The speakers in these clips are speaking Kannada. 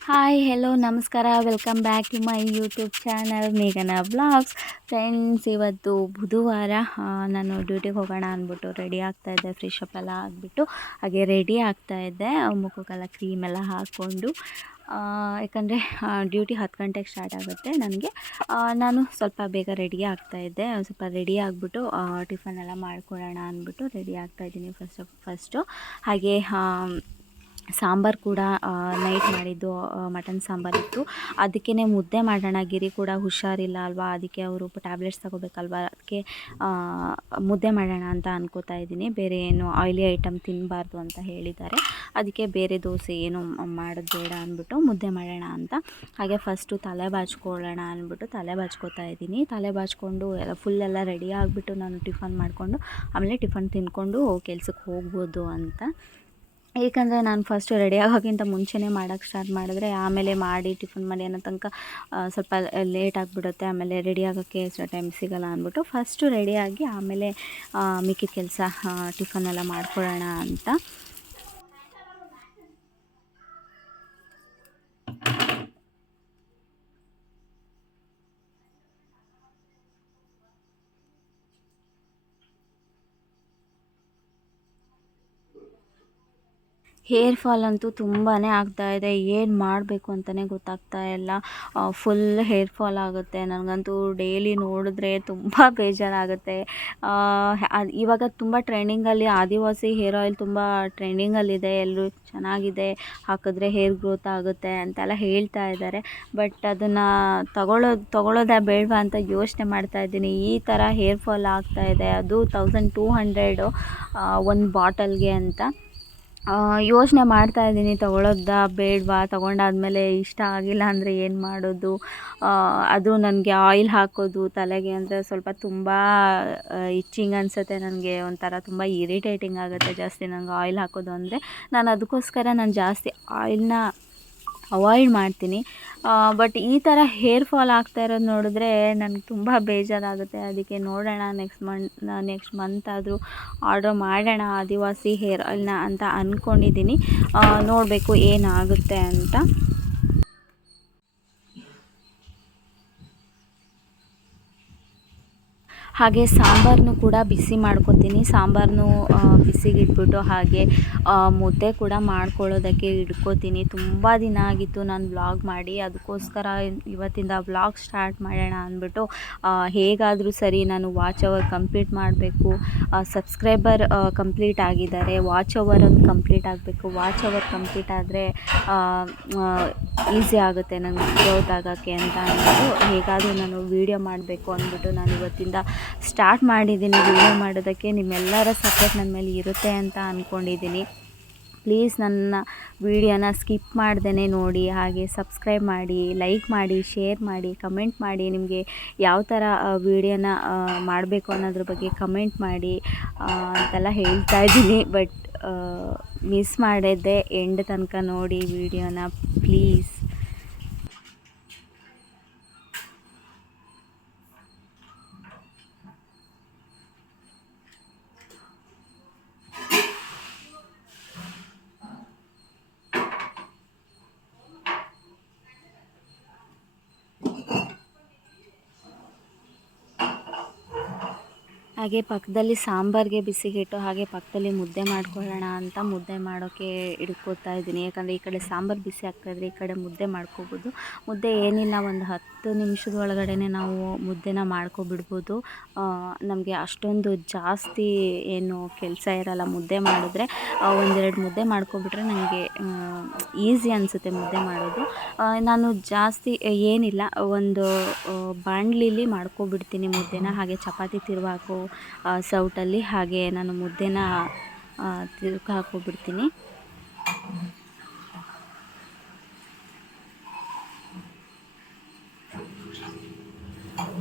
ಹಾಯ್ ಹೆಲೋ ನಮಸ್ಕಾರ, welcome back to my YouTube channel ಮೇಘನಾ ವ್ಲಾಗ್ಸ್. ಫ್ರೆಂಡ್ಸ್, ಇವತ್ತು ಬುಧವಾರ. ನಾನು ಡ್ಯೂಟಿಗೆ ಹೋಗೋಣ ಅಂದ್ಬಿಟ್ಟು ರೆಡಿ ಆಗ್ತಾಯಿದ್ದೆ. ಫ್ರೆಶ್ ಅಪ್ ಎಲ್ಲ ಆಗಿಬಿಟ್ಟು ಹಾಗೆ ರೆಡಿ ಆಗ್ತಾಯಿದ್ದೆ, ಮುಖಕ್ಕೆಲ್ಲ ಕ್ರೀಮೆಲ್ಲ ಹಾಕ್ಕೊಂಡು. ಯಾಕಂದರೆ ಡ್ಯೂಟಿ 10 ಗಂಟೆಗೆ ಸ್ಟಾರ್ಟ್ ಆಗುತ್ತೆ ನನಗೆ. ನಾನು ಸ್ವಲ್ಪ ಬೇಗ ರೆಡಿ ಆಗ್ತಾಯಿದ್ದೆ. ಸ್ವಲ್ಪ ರೆಡಿ ಆಗಿಬಿಟ್ಟು ಟಿಫನ್ ಎಲ್ಲ ಮಾಡ್ಕೊಳ್ಳೋಣ ಅಂದ್ಬಿಟ್ಟು ರೆಡಿ ಆಗ್ತಾಯಿದ್ದೀನಿ ಫಸ್ಟು. ಹಾಗೆ ಸಾಂಬಾರು ಕೂಡ ನೈಟ್ ಮಾಡಿದ್ದು ಮಟನ್ ಸಾಂಬಾರಿತ್ತು. ಅದಕ್ಕೇ ಮುದ್ದೆ ಮಾಡೋಣ, ಗಿರಿ ಕೂಡ ಹುಷಾರಿಲ್ಲ ಅಲ್ವಾ, ಅದಕ್ಕೆ ಅವರು ಟ್ಯಾಬ್ಲೆಟ್ಸ್ ತಗೋಬೇಕಲ್ವ, ಅದಕ್ಕೆ ಮುದ್ದೆ ಮಾಡೋಣ ಅಂತ ಅನ್ಕೋತಾ ಇದ್ದೀನಿ. ಬೇರೆ ಏನು ಆಯಿಲಿ ಐಟಮ್ ತಿನ್ನಬಾರ್ದು ಅಂತ ಹೇಳಿದ್ದಾರೆ. ಅದಕ್ಕೆ ಬೇರೆ ದೋಸೆ ಏನು ಮಾಡೋದು ಬೇಡ ಅಂದ್ಬಿಟ್ಟು ಮುದ್ದೆ ಮಾಡೋಣ ಅಂತ. ಹಾಗೆ ಫಸ್ಟು ತಲೆ ಬಾಚ್ಕೊಳ್ಳೋಣ ಅಂದ್ಬಿಟ್ಟು ತಲೆ ಬಾಚ್ಕೋತಾ ಇದ್ದೀನಿ. ತಲೆ ಬಾಚ್ಕೊಂಡು ಫುಲ್ಲೆಲ್ಲ ರೆಡಿ ಆಗಿಬಿಟ್ಟು ನಾನು ಟಿಫನ್ ಮಾಡಿಕೊಂಡು ಆಮೇಲೆ ಟಿಫನ್ ತಿಂದ್ಕೊಂಡು ಕೆಲ್ಸಕ್ಕೆ ಹೋಗ್ಬೋದು ಅಂತ. ಏಕೆಂದರೆ ನಾನು ಫಸ್ಟು ರೆಡಿ ಆಗೋಕ್ಕಿಂತ ಮುಂಚೆನೇ ಮಾಡೋಕ್ಕೆ ಸ್ಟಾರ್ಟ್ ಮಾಡಿದ್ರೆ ಆಮೇಲೆ ಮಾಡಿ ಟಿಫನ್ ಮಾಡಿ ಅನ್ನೋ ತನಕ ಸ್ವಲ್ಪ ಲೇಟ್ ಆಗಿಬಿಡುತ್ತೆ. ಆಮೇಲೆ ರೆಡಿ ಆಗೋಕ್ಕೆ ಟೈಮ್ ಸಿಗೋಲ್ಲ ಅಂದ್ಬಿಟ್ಟು ಫಸ್ಟು ರೆಡಿಯಾಗಿ ಆಮೇಲೆ ಮಿಕ್ಕಿದ ಕೆಲಸ ಟಿಫನ್ನೆಲ್ಲ ಮಾಡ್ಕೊಳ್ಳೋಣ ಅಂತ. ಹೇರ್ ಫಾಲ್ ಅಂತೂ ತುಂಬಾ ಆಗ್ತಾಯಿದೆ. ಏನು ಮಾಡಬೇಕು ಅಂತಲೇ ಗೊತ್ತಾಗ್ತಾ ಇಲ್ಲ. ಫುಲ್ ಹೇರ್ ಫಾಲ್ ಆಗುತ್ತೆ. ನನಗಂತೂ ಡೈಲಿ ನೋಡಿದ್ರೆ ತುಂಬ ಬೇಜಾರಾಗುತ್ತೆ. ಇವಾಗ ತುಂಬ ಟ್ರೆಂಡಿಂಗಲ್ಲಿ ಆದಿವಾಸಿ ಹೇರ್ ಆಯಿಲ್ ತುಂಬ ಟ್ರೆಂಡಿಂಗಲ್ಲಿದೆ. ಎಲ್ಲರೂ ಚೆನ್ನಾಗಿದೆ, ಹಾಕಿದ್ರೆ ಹೇರ್ ಗ್ರೋತ್ ಆಗುತ್ತೆ ಅಂತೆಲ್ಲ ಹೇಳ್ತಾ ಇದ್ದಾರೆ. ಬಟ್ ಅದನ್ನು ತಗೊಳ್ಳೋದಾ ಬೇಡವಾ ಅಂತ ಯೋಚನೆ ಮಾಡ್ತಾಯಿದ್ದೀನಿ. ಈ ಥರ ಹೇರ್ ಫಾಲ್ ಆಗ್ತಾಯಿದೆ, ಅದು 1200 ಒಂದು ಬಾಟಲ್ಗೆ ಅಂತ. ಯೋಚನೆ ಮಾಡ್ತಾಯಿದ್ದೀನಿ, ತೊಗೊಳ್ಳೋದಾ ಬೇಡವಾ, ತೊಗೊಂಡಾದ್ಮೇಲೆ ಇಷ್ಟ ಆಗಿಲ್ಲ ಅಂದರೆ ಏನು ಮಾಡೋದು. ಅದು ನನಗೆ ಆಯಿಲ್ ಹಾಕೋದು ತಲೆಗೆ ಅಂದರೆ ಸ್ವಲ್ಪ ತುಂಬ ಇಚ್ಚಿಂಗ್ ಅನಿಸುತ್ತೆ ನನಗೆ. ಒಂಥರ ತುಂಬ ಇರಿಟೇಟಿಂಗ್ ಆಗುತ್ತೆ ಜಾಸ್ತಿ ನನಗೆ ಆಯಿಲ್ ಹಾಕೋದು ಅಂದರೆ. ನಾನು ಅದಕ್ಕೋಸ್ಕರ ನಾನು ಜಾಸ್ತಿ ಆಯಿಲ್ನ ಅವಾಯ್ಡ್ ಮಾಡ್ತೀನಿ. ಬಟ್ ಈ ಥರ ಹೇರ್ ಫಾಲ್ ಆಗ್ತಾ ಇರೋದು ನೋಡಿದ್ರೆ ನನಗೆ ತುಂಬ ಬೇಜಾರಾಗುತ್ತೆ. ಅದಕ್ಕೆ ನೋಡೋಣ ನೆಕ್ಸ್ಟ್ ಮಂತ್ ಆದರೂ ಆರ್ಡ್ರ್ ಮಾಡೋಣ ಆದಿವಾಸಿ ಹೇರ್ ಆಯಿಲ್ನ ಅಂತ ಅಂದ್ಕೊಂಡಿದ್ದೀನಿ. ನೋಡಬೇಕು ಏನಾಗುತ್ತೆ ಅಂತ. ಹಾಗೆ ಸಾಂಬಾರನ್ನು ಕೂಡ ಬಿಸಿ ಮಾಡ್ಕೊತೀನಿ. ಸಾಂಬಾರನ್ನು ಬಿಸಿಗಿಟ್ಬಿಟ್ಟು ಹಾಗೆ ಮುದ್ದೆ ಕೂಡ ಮಾಡ್ಕೊಳ್ಳೋದಕ್ಕೆ ಇಟ್ಕೋತೀನಿ. ತುಂಬ ದಿನ ಆಗಿತ್ತು ನಾನು ವ್ಲಾಗ್ ಮಾಡಿ, ಅದಕ್ಕೋಸ್ಕರ ಇವತ್ತಿಂದ ವ್ಲಾಗ್ ಸ್ಟಾರ್ಟ್ ಮಾಡೋಣ ಅಂದ್ಬಿಟ್ಟು ಹೇಗಾದರೂ ಸರಿ ನಾನು ವಾಚ್ ಅವರ್ ಕಂಪ್ಲೀಟ್ ಮಾಡಬೇಕು. ಸಬ್ಸ್ಕ್ರೈಬರ್ ಕಂಪ್ಲೀಟ್ ಆಗಿದ್ದಾರೆ, ವಾಚ್ ಅವರ್ ಒಂದು ಕಂಪ್ಲೀಟ್ ಆಗಬೇಕು. ವಾಚ್ ಅವರ್ ಕಂಪ್ಲೀಟ್ ಆದರೆ ಈಸಿ ಆಗುತ್ತೆ ನನಗೆ ಗ್ರೋತ್ ಆಗೋಕ್ಕೆ ಅಂತ ಅಂದ್ಬಿಟ್ಟು ಹೇಗಾದರೂ ನಾನು ವೀಡಿಯೋ ಮಾಡಬೇಕು ಅಂದ್ಬಿಟ್ಟು ನಾನು ಇವತ್ತಿಂದ ಸ್ಟಾರ್ಟ್ ಮಾಡಿದ್ದೀನಿ ವೀಡಿಯೋ ಮಾಡೋದಕ್ಕೆ. ನಿಮ್ಮೆಲ್ಲರ ಸಪೋರ್ಟ್ ನನ್ನ ಮೇಲೆ ಇರುತ್ತೆ ಅಂತ ಅಂದ್ಕೊಂಡಿದ್ದೀನಿ. ಪ್ಲೀಸ್ ನನ್ನ ವೀಡಿಯೋನ ಸ್ಕಿಪ್ ಮಾಡ್ದೇ ನೋಡಿ, ಹಾಗೆ ಸಬ್ಸ್ಕ್ರೈಬ್ ಮಾಡಿ, ಲೈಕ್ ಮಾಡಿ, ಶೇರ್ ಮಾಡಿ, ಕಮೆಂಟ್ ಮಾಡಿ. ನಿಮಗೆ ಯಾವ ಥರ ವೀಡಿಯೋನ ಮಾಡಬೇಕು ಅನ್ನೋದ್ರ ಬಗ್ಗೆ ಕಮೆಂಟ್ ಮಾಡಿ ಅಂತೆಲ್ಲ ಹೇಳ್ತಾ ಇದ್ದೀನಿ. ಬಟ್ ಮಿಸ್ ಮಾಡಿದ್ದೆ, ಎಂಡ್ ತನಕ ನೋಡಿ ವೀಡಿಯೋನ ಪ್ಲೀಸ್. ಹಾಗೆ ಪಕ್ಕದಲ್ಲಿ ಸಾಂಬಾರಿಗೆ ಬಿಸಿಗಿಟ್ಟು ಹಾಗೆ ಪಕ್ಕದಲ್ಲಿ ಮುದ್ದೆ ಮಾಡ್ಕೊಳ್ಳೋಣ ಅಂತ ಮುದ್ದೆ ಮಾಡೋಕ್ಕೆ ಇಟ್ಕೋತಾ ಇದ್ದೀನಿ. ಯಾಕಂದರೆ ಈ ಕಡೆ ಸಾಂಬಾರು ಬಿಸಿ ಆಗ್ತಾಯಿದ್ರೆ ಈ ಕಡೆ ಮುದ್ದೆ ಮಾಡ್ಕೋಬೋದು. ಮುದ್ದೆ ಏನಿಲ್ಲ, ಒಂದು 10 ನಿಮಿಷದ ಒಳಗಡೆ ನಾವು ಮುದ್ದೆನ ಮಾಡ್ಕೊಬಿಡ್ಬೋದು. ನಮಗೆ ಅಷ್ಟೊಂದು ಜಾಸ್ತಿ ಏನು ಕೆಲಸ ಇರೋಲ್ಲ ಮುದ್ದೆ ಮಾಡಿದ್ರೆ. 1-2 ಮುದ್ದೆ ಮಾಡ್ಕೊಬಿಟ್ರೆ ನನಗೆ ಈಸಿ ಅನಿಸುತ್ತೆ ಮುದ್ದೆ ಮಾಡೋದು. ನಾನು ಜಾಸ್ತಿ ಏನಿಲ್ಲ, ಒಂದು ಬಾಣಲಿಲಿ ಮಾಡ್ಕೊಬಿಡ್ತೀನಿ ಮುದ್ದೆನ. ಹಾಗೆ ಚಪಾತಿ ತಿರುವಾಕೋ ಸೌಟಲ್ಲಿ ಹಾಗೆ ನಾನು ಮುದ್ದೆನ ಹಾಕ್ಕೊಬಿಡ್ತೀನಿ.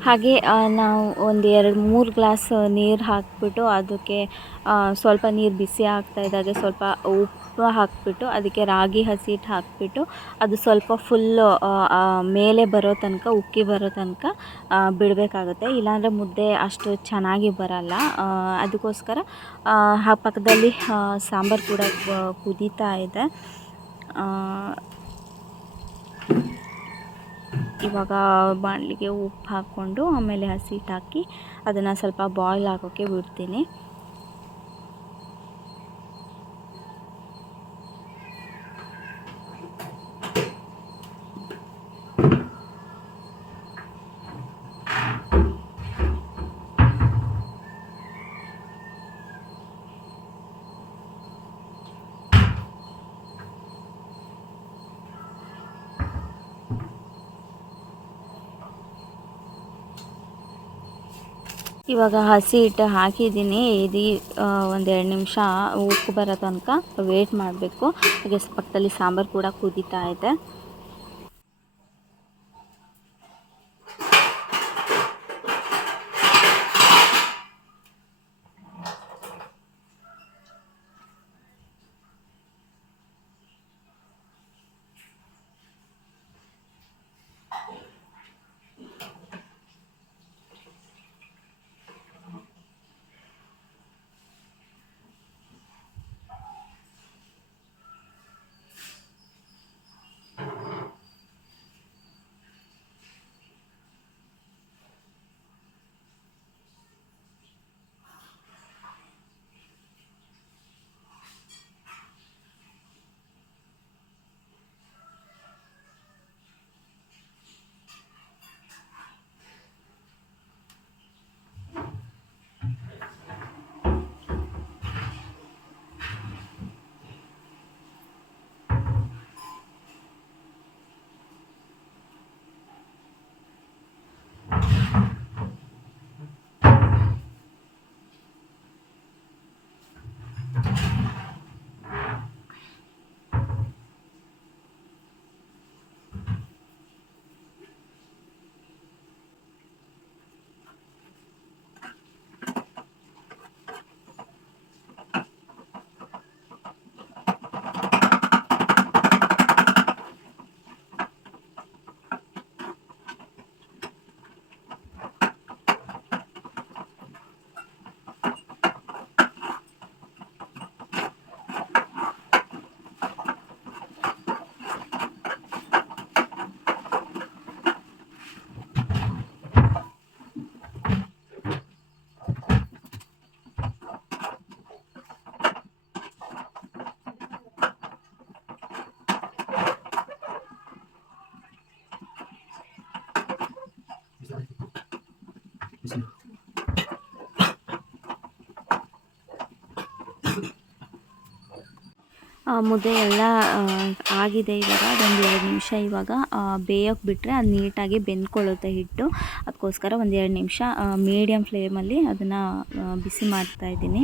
ಹಾಗೆ ನಾವು ಒಂದು 2-3 ಗ್ಲಾಸ್ ನೀರು ಹಾಕಿಬಿಟ್ಟು ಅದಕ್ಕೆ ಸ್ವಲ್ಪ ನೀರು ಬಿಸಿ ಆಗ್ತಾಯಿದ್ದಾಗೆ ಸ್ವಲ್ಪ ಉಪ್ಪು ಹಾಕಿಬಿಟ್ಟು ಅದಕ್ಕೆ ರಾಗಿ ಹಸಿ ಹಿಟ್ಟು ಹಾಕಿಬಿಟ್ಟು ಅದು ಸ್ವಲ್ಪ ಫುಲ್ಲು ಮೇಲೆ ಬರೋ ತನಕ ಉಕ್ಕಿ ಬರೋ ತನಕ ಬಿಡಬೇಕಾಗುತ್ತೆ. ಇಲ್ಲಾಂದರೆ ಮುದ್ದೆ ಅಷ್ಟು ಚೆನ್ನಾಗಿ ಬರಲ್ಲ. ಅದಕ್ಕೋಸ್ಕರ ಪಕ್ಕದಲ್ಲಿ ಸಾಂಬಾರು ಕೂಡ ಕುದೀತಾ ಇದೆ. ಇವಾಗ ಬಾಣಲಿಗೆ ಉಪ್ಪು ಹಾಕ್ಕೊಂಡು ಆಮೇಲೆ ಹಸಿ ಹಿಟ್ಟು ಹಾಕಿ ಅದನ್ನು ಸ್ವಲ್ಪ ಬಾಯ್ಲ್ ಆಗೋಕ್ಕೆ ಬಿಡ್ತೀನಿ. ಇವಾಗ ಹಸಿ ಹಿಟ್ಟು ಹಾಕಿದ್ದೀನಿ. ಇದು ಒಂದು 2 ನಿಮಿಷ ಉಪ್ಪು ಬರೋ ತನಕ ವೇಟ್ ಮಾಡಬೇಕು. ಹಾಗೆ ಪಕ್ಕದಲ್ಲಿ ಸಾಂಬಾರು ಕೂಡ ಕುದೀತಾ ಇದೆ. ಮುದ್ದೆ ಎಲ್ಲ ಆಗಿದೆ. ಇವಾಗ ಅದೊಂದು 2 ನಿಮಿಷ ಇವಾಗ ಬೇಯೋಕ್ಕೆ ಬಿಟ್ಟರೆ ಅದು ನೀಟಾಗಿ ಬೆಂದ್ಕೊಳ್ಳುತ್ತೆ ಹಿಟ್ಟು. ಅದಕ್ಕೋಸ್ಕರ ಒಂದು 2 ನಿಮಿಷ ಮೀಡಿಯಮ್ ಫ್ಲೇಮಲ್ಲಿ ಅದನ್ನು ಬಿಸಿ ಮಾಡ್ತಾಯಿದ್ದೀನಿ.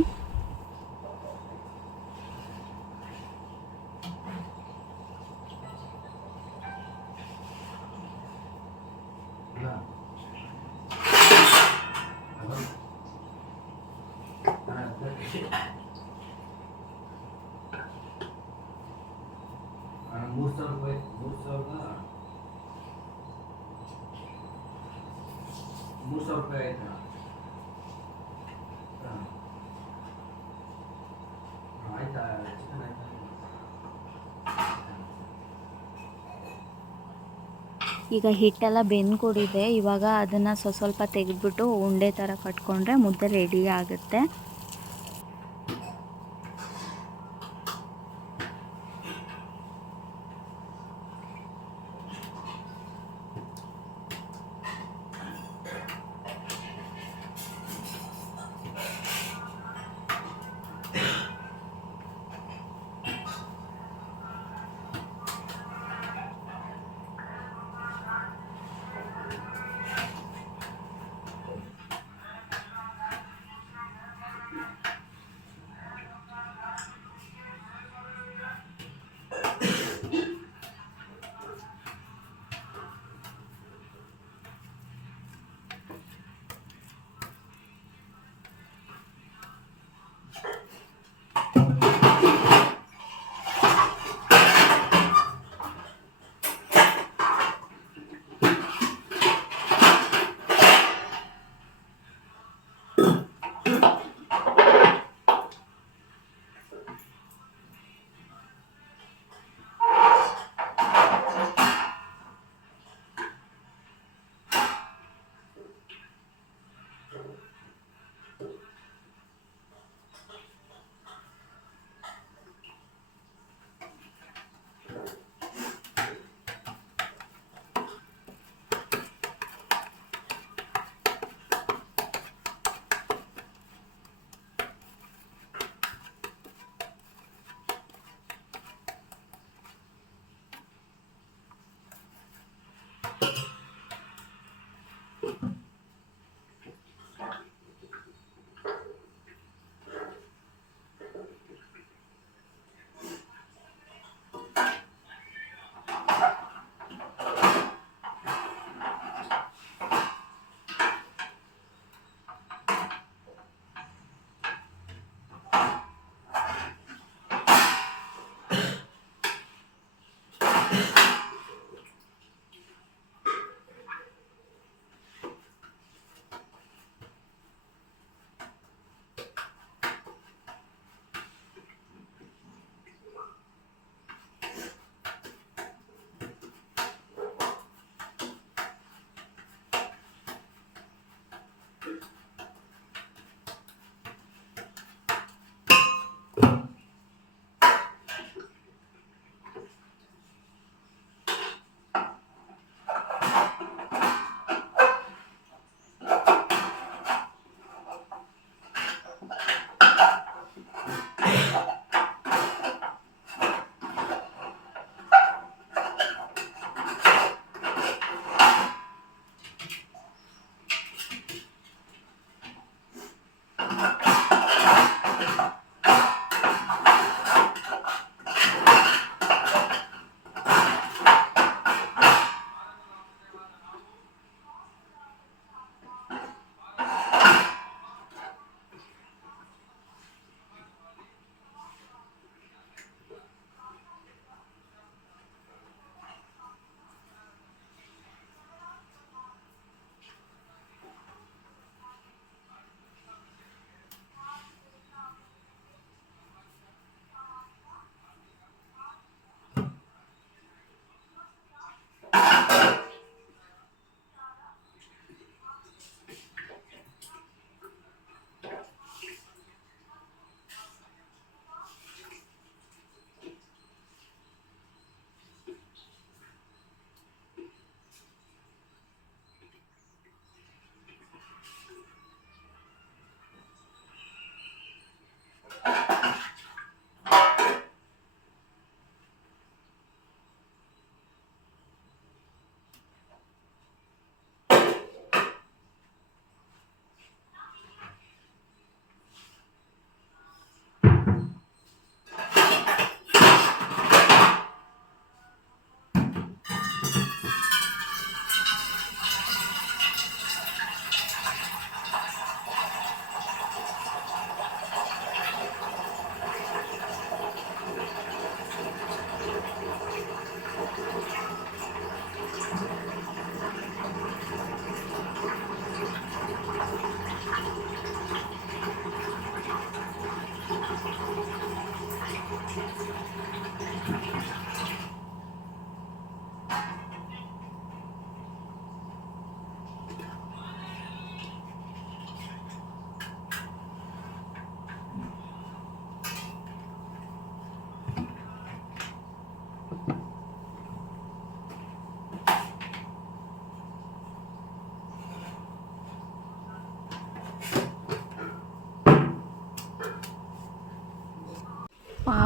ಈಗ ಹಿಟ್ಟೆಲ್ಲ ಬೆಂದ್ಕೊಂಡಿದೆ. ಇವಾಗ ಅದನ್ನು ಸ್ವಲ್ಪ ತೆಗೆದ್ಬಿಟ್ಟು ಉಂಡೆ ಥರ ಕಟ್ಕೊಂಡ್ರೆ ಮುದ್ದೆ ರೆಡಿ ಆಗುತ್ತೆ.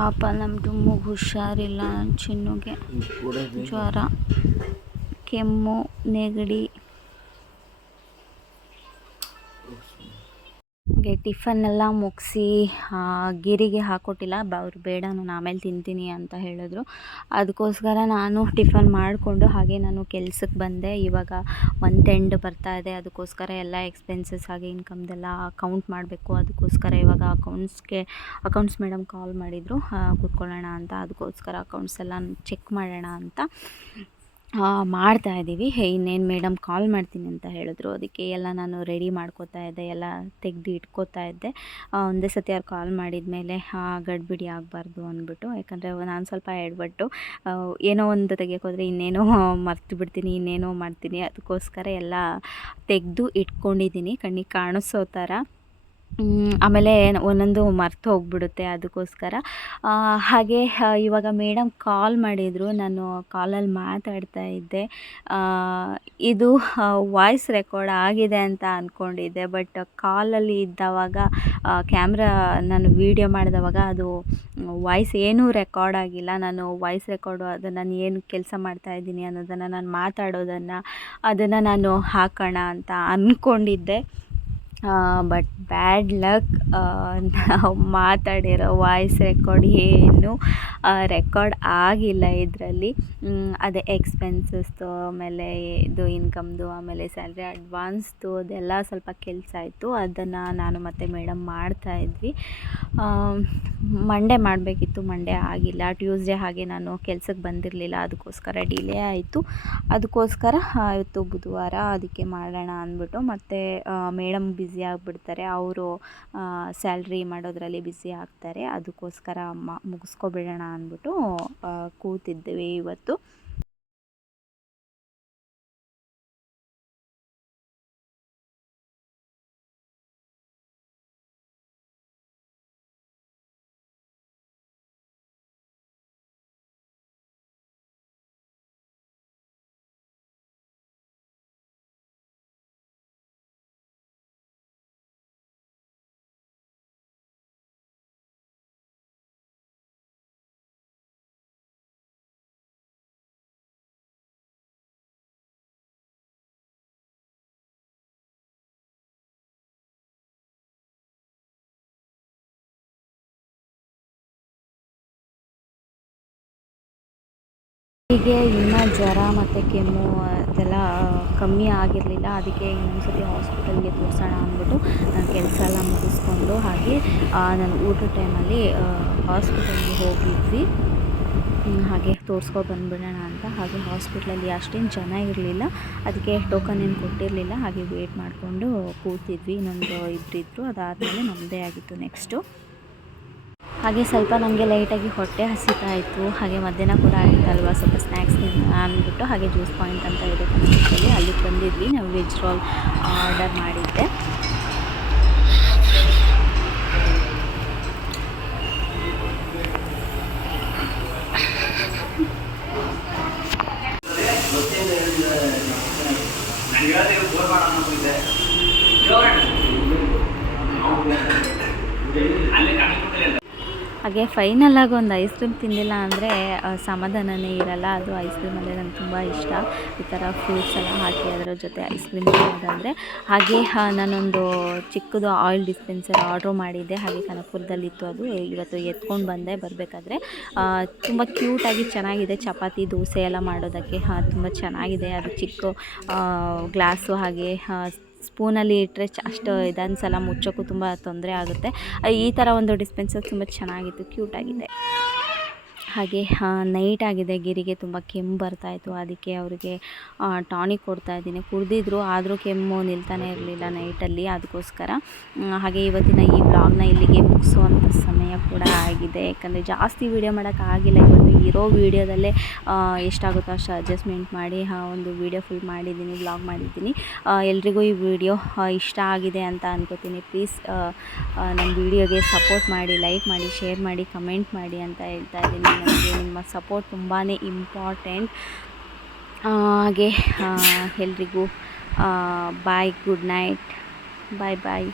ಪಾಪ ನಮ್ಮ ಟುಮ್ಮಗೆ ಹುಷಾರಿಲ್ಲ. ಚಿನ್ನುಗೆ ಜ್ವರ, ಕೆಮ್ಮು, ನೆಗಡಿ. ಹಾಗೆ ಟಿಫನ್ನೆಲ್ಲ ಮುಗಿಸಿ ಗಿರಿಗೆ ಹಾಕ್ಕೊಟ್ಟಿಲ್ಲ. ಅವ್ರು ಬೇಡ, ನಾನು ಆಮೇಲೆ ತಿಂತೀನಿ ಅಂತ ಹೇಳಿದ್ರು. ಅದಕ್ಕೋಸ್ಕರ ನಾನು ಟಿಫನ್ ಮಾಡಿಕೊಂಡು ಹಾಗೆ ನಾನು ಕೆಲ್ಸಕ್ಕೆ ಬಂದೆ. ಇವಾಗ ಮಂತ್ ಎಂಡ್ ಬರ್ತಾ ಇದೆ, ಅದಕ್ಕೋಸ್ಕರ ಎಲ್ಲ ಎಕ್ಸ್ಪೆನ್ಸಸ್ ಹಾಗೆ ಇನ್ಕಮ್ದೆಲ್ಲ ಕೌಂಟ್ ಮಾಡಬೇಕು. ಅದಕ್ಕೋಸ್ಕರ ಇವಾಗ ಅಕೌಂಟ್ಸ್ ಮೇಡಮ್ ಕಾಲ್ ಮಾಡಿದರು ಕೂತ್ಕೊಳ್ಳೋಣ ಅಂತ. ಅದಕ್ಕೋಸ್ಕರ ಅಕೌಂಟ್ಸ್ ಎಲ್ಲ ಚೆಕ್ ಮಾಡೋಣ ಅಂತ ಮಾಡ್ತಾಯಿದ್ದೀವಿ. ಇನ್ನೇನು ಮೇಡಮ್ ಕಾಲ್ ಮಾಡ್ತೀನಿ ಅಂತ ಹೇಳಿದ್ರು. ಅದಕ್ಕೆ ಎಲ್ಲ ನಾನು ರೆಡಿ ಮಾಡ್ಕೋತಾ ಇದ್ದೆ, ಎಲ್ಲ ತೆಗೆದು ಇಟ್ಕೋತಾ ಇದ್ದೆ. ಒಂದೇ ಸತಿ ಅವ್ರು ಕಾಲ್ ಮಾಡಿದ ಮೇಲೆ ಗಡ್ಬಿಡಿ ಆಗಬಾರ್ದು ಅಂದ್ಬಿಟ್ಟು. ಯಾಕಂದರೆ ನಾನು ಸ್ವಲ್ಪ ಎಡವಟ್ಟು, ಏನೋ ಒಂದು ತೆಗಿಯೋಕೋದ್ರೆ ಇನ್ನೇನೋ ಮರ್ತು ಬಿಡ್ತೀನಿ, ಇನ್ನೇನೋ ಮಾಡ್ತೀನಿ. ಅದಕ್ಕೋಸ್ಕರ ಎಲ್ಲ ತೆಗೆದು ಇಟ್ಕೊಂಡಿದ್ದೀನಿ ಕಣ್ಣಿಗೆ ಕಾಣಿಸೋ ಥರ. ಆಮೇಲೆ ಒಂದೊಂದು ಮರ್ತು ಹೋಗ್ಬಿಡುತ್ತೆ. ಅದಕ್ಕೋಸ್ಕರ ಹಾಗೆ ಇವಾಗ ಮೇಡಮ್ ಕಾಲ್ ಮಾಡಿದರು. ನಾನು ಕಾಲಲ್ಲಿ ಮಾತಾಡ್ತಾ ಇದ್ದೆ. ಇದು ವಾಯ್ಸ್ ರೆಕಾರ್ಡ್ ಆಗಿದೆ ಅಂತ ಅಂದ್ಕೊಂಡಿದ್ದೆ. ಬಟ್ ಕಾಲಲ್ಲಿ ಇದ್ದವಾಗ ಕ್ಯಾಮ್ರಾ ನಾನು ವೀಡಿಯೋ ಮಾಡಿದವಾಗ ಅದು ವಾಯ್ಸ್ ಏನೂ ರೆಕಾರ್ಡ್ ಆಗಿಲ್ಲ. ನಾನು ವಾಯ್ಸ್ ರೆಕಾರ್ಡು ಅದು ನಾನು ಏನು ಕೆಲಸ ಮಾಡ್ತಾಯಿದ್ದೀನಿ ಅನ್ನೋದನ್ನು, ನಾನು ಮಾತಾಡೋದನ್ನು, ಅದನ್ನು ನಾನು ಹಾಕೋಣ ಅಂತ ಅಂದ್ಕೊಂಡಿದ್ದೆ. ಬಟ್ ಬ್ಯಾಡ್ ಲಕ್, ನಾವು ಮಾತಾಡಿರೋ ವಾಯ್ಸ್ ರೆಕಾರ್ಡ್ ಏನು ರೆಕಾರ್ಡ್ ಆಗಿಲ್ಲ ಇದರಲ್ಲಿ. ಅದೇ ಎಕ್ಸ್ಪೆನ್ಸಸ್ದು, ಆಮೇಲೆ ಇದು ಇನ್ಕಮ್ದು, ಆಮೇಲೆ ಸ್ಯಾಲ್ರಿ ಅಡ್ವಾನ್ಸ್ದು ಅದೆಲ್ಲ ಸ್ವಲ್ಪ ಕೆಲಸ ಇತ್ತು. ಅದನ್ನು ನಾನು ಮತ್ತು ಮೇಡಮ್ ಮಾಡ್ತಾಯಿದ್ವಿ. ಮಂಡೇ ಮಾಡಬೇಕಿತ್ತು, ಮಂಡೇ ಆಗಿಲ್ಲ. ಟ್ಯೂಸ್ಡೇ ಹಾಗೆ ನಾನು ಕೆಲ್ಸಕ್ಕೆ ಬಂದಿರಲಿಲ್ಲ, ಅದಕ್ಕೋಸ್ಕರ ಡಿಲೇ ಆಯಿತು. ಅದಕ್ಕೋಸ್ಕರ ಇವತ್ತು ಬುಧವಾರ, ಅದಕ್ಕೆ ಮಾಡೋಣ ಅಂದ್ಬಿಟ್ಟು. ಮತ್ತು ಮೇಡಮ್ ಬ್ಯುಸಿ ಆಗಿಬಿಡ್ತಾರೆ, ಅವರು ಸ್ಯಾಲ್ರಿ ಮಾಡೋದ್ರಲ್ಲಿ ಬ್ಯುಸಿ ಆಗ್ತಾರೆ. ಅದಕ್ಕೋಸ್ಕರ ಮುಗಿಸ್ಕೊಬಿಡೋಣ ಅಂದ್ಬಿಟ್ಟು ಕೂತಿದ್ವಿ ಇವತ್ತು. ಹೀಗೆ ಇನ್ನೂ ಜ್ವರ ಮತ್ತು ಕೆಮ್ಮು ಅದೆಲ್ಲ ಕಮ್ಮಿ ಆಗಿರಲಿಲ್ಲ. ಅದಕ್ಕೆ ಇನ್ನೊಂದು ಸತಿ ಹಾಸ್ಪಿಟಲ್ಗೆ ತೋರಿಸೋಣ ಅಂದ್ಬಿಟ್ಟು ನಾನು ಕೆಲಸ ಎಲ್ಲ ಮುಗಿಸ್ಕೊಂಡು ಹಾಗೆ ನಾನು ಊಟದ ಟೈಮಲ್ಲಿ ಹಾಸ್ಪಿಟಲ್ಗೆ ಹೋಗಿದ್ವಿ. ಹಾಗೆ ಬಂದುಬಿಡೋಣ ಅಂತ. ಹಾಗೆ ಹಾಸ್ಪಿಟ್ಲಲ್ಲಿ ಅಷ್ಟೇನು ಜನ ಇರಲಿಲ್ಲ, ಅದಕ್ಕೆ ಟೋಕನ್ ಏನು ಕೊಟ್ಟಿರಲಿಲ್ಲ. ಹಾಗೆ ವೇಟ್ ಮಾಡಿಕೊಂಡು ಕೂತಿದ್ವಿ. ಇನ್ನೊಂದು ಇಬ್ಬರಿದ್ದರು, ಅದಾದಮೇಲೆ ನಮ್ಮದೇ ಆಗಿತ್ತು ನೆಕ್ಸ್ಟು. ಹಾಗೆ ಸ್ವಲ್ಪ ನನಗೆ ಲೈಟಾಗಿ ಹೊಟ್ಟೆ ಹಸಿತಾ ಇತ್ತು. ಹಾಗೆ ಮಧ್ಯಾಹ್ನ ಕೂಡ ಆಗಿತ್ತಲ್ವ, ಸ್ವಲ್ಪ ಸ್ನ್ಯಾಕ್ಸ್ ಅಂದ್ಬಿಟ್ಟು ಹಾಗೆ ಜ್ಯೂಸ್ ಪಾಯಿಂಟ್ ಅಂತ ಇದೆ ಕನ್ನಡದಲ್ಲಿ, ಅಲ್ಲಿಗೆ ಬಂದಿದ್ವಿ. ನಾವು ವೆಜ್ ರೋಲ್ ಆರ್ಡರ್ ಮಾಡಿದ್ದೆ. ಹಾಗೆ ಫೈನಲಾಗಿ ಒಂದು ಐಸ್ ಕ್ರೀಮ್ ತಿಂದಿಲ್ಲ ಅಂದರೆ ಸಮಾಧಾನನೇ ಇರಲ್ಲ. ಅದು ಐಸ್ ಕ್ರೀಮಲ್ಲೇ ನನಗೆ ತುಂಬ ಇಷ್ಟ, ಈ ಥರ ಫ್ರೂಟ್ಸ್ ಎಲ್ಲ ಹಾಕಿ ಅದರ ಜೊತೆ ಐಸ್ ಕ್ರೀಮ್ ತಿನ್ನೋದಂದರೆ. ಹಾಗೆ ನಾನೊಂದು ಚಿಕ್ಕದು ಆಯಿಲ್ ಡಿಸ್ಪೆನ್ಸರ್ ಆರ್ಡ್ರ್ ಮಾಡಿದ್ದೆ, ಹಾಗೆ ಕನಕಪುರದಲ್ಲಿತ್ತು. ಅದು ಇವತ್ತು ಎತ್ಕೊಂಡು ಬಂದೆ ಬರಬೇಕಾದ್ರೆ. ತುಂಬ ಕ್ಯೂಟಾಗಿ ಚೆನ್ನಾಗಿದೆ. ಚಪಾತಿ ದೋಸೆ ಎಲ್ಲ ಮಾಡೋದಕ್ಕೆ ತುಂಬ ಚೆನ್ನಾಗಿದೆ. ಅದು ಚಿಕ್ಕ ಗ್ಲಾಸು, ಹಾಗೆ ಸ್ಪೂನಲ್ಲಿ ಇಟ್ಟರೆ ಅಷ್ಟು ಇದನ್ಸಲ, ಮುಚ್ಚೋಕ್ಕೂ ತುಂಬ ತೊಂದರೆ ಆಗುತ್ತೆ. ಈ ಥರ ಒಂದು ಡಿಸ್ಪೆನ್ಸರ್ ತುಂಬ ಚೆನ್ನಾಗಿತ್ತು, ಕ್ಯೂಟಾಗಿದೆ. ಹಾಗೆ ನೈಟ್ ಆಗಿದೆ, ಗಿರಿಗೆ ತುಂಬ ಕೆಮ್ಮು ಬರ್ತಾಯಿತ್ತು. ಅದಕ್ಕೆ ಅವರಿಗೆ ಟಾನಿಕ್ ಕೊಡ್ತಾಯಿದ್ದೀನಿ. ಕುಡಿದಿದ್ರು, ಆದರೂ ಕೆಮ್ಮು ನಿಲ್ತಾನೆ ಇರಲಿಲ್ಲ ನೈಟಲ್ಲಿ. ಅದಕ್ಕೋಸ್ಕರ ಹಾಗೆ ಇವತ್ತಿನ ಈ ವ್ಲಾಗ್ನ ಇಲ್ಲಿಗೆ ಮುಗಿಸುವಂಥ ಸಮಯ ಕೂಡ ಆಗಿದೆ. ಯಾಕಂದರೆ ಜಾಸ್ತಿ ವೀಡಿಯೋ ಮಾಡೋಕ್ಕಾಗಿಲ್ಲ. ಇವತ್ತು ಇರೋ ವೀಡಿಯೋದಲ್ಲೇ ಎಷ್ಟಾಗುತ್ತೋ ಅಷ್ಟು ಅಡ್ಜಸ್ಟ್ಮೆಂಟ್ ಮಾಡಿ ಒಂದು ವೀಡಿಯೋ ಫುಲ್ ಮಾಡಿದ್ದೀನಿ, ವ್ಲಾಗ್ ಮಾಡಿದ್ದೀನಿ. ಎಲ್ರಿಗೂ ಈ ವಿಡಿಯೋ ಇಷ್ಟ ಆಗಿದೆ ಅಂತ ಅನ್ಕೋತೀನಿ. ಪ್ಲೀಸ್ ನನ್ನ ವೀಡಿಯೋಗೆ ಸಪೋರ್ಟ್ ಮಾಡಿ, ಲೈಕ್ ಮಾಡಿ, ಶೇರ್ ಮಾಡಿ, ಕಮೆಂಟ್ ಮಾಡಿ ಅಂತ ಹೇಳ್ತಾ ಇದ್ದೀನಿ. ನನಗೆ ನಿಮ್ಮ ಸಪೋರ್ಟ್ ತುಂಬಾ ಇಂಪಾರ್ಟೆಂಟ್. ಹಾಗೆ ಎಲ್ರಿಗೂ ಬಾಯ್, ಗುಡ್ ನೈಟ್, ಬಾಯ್ ಬಾಯ್.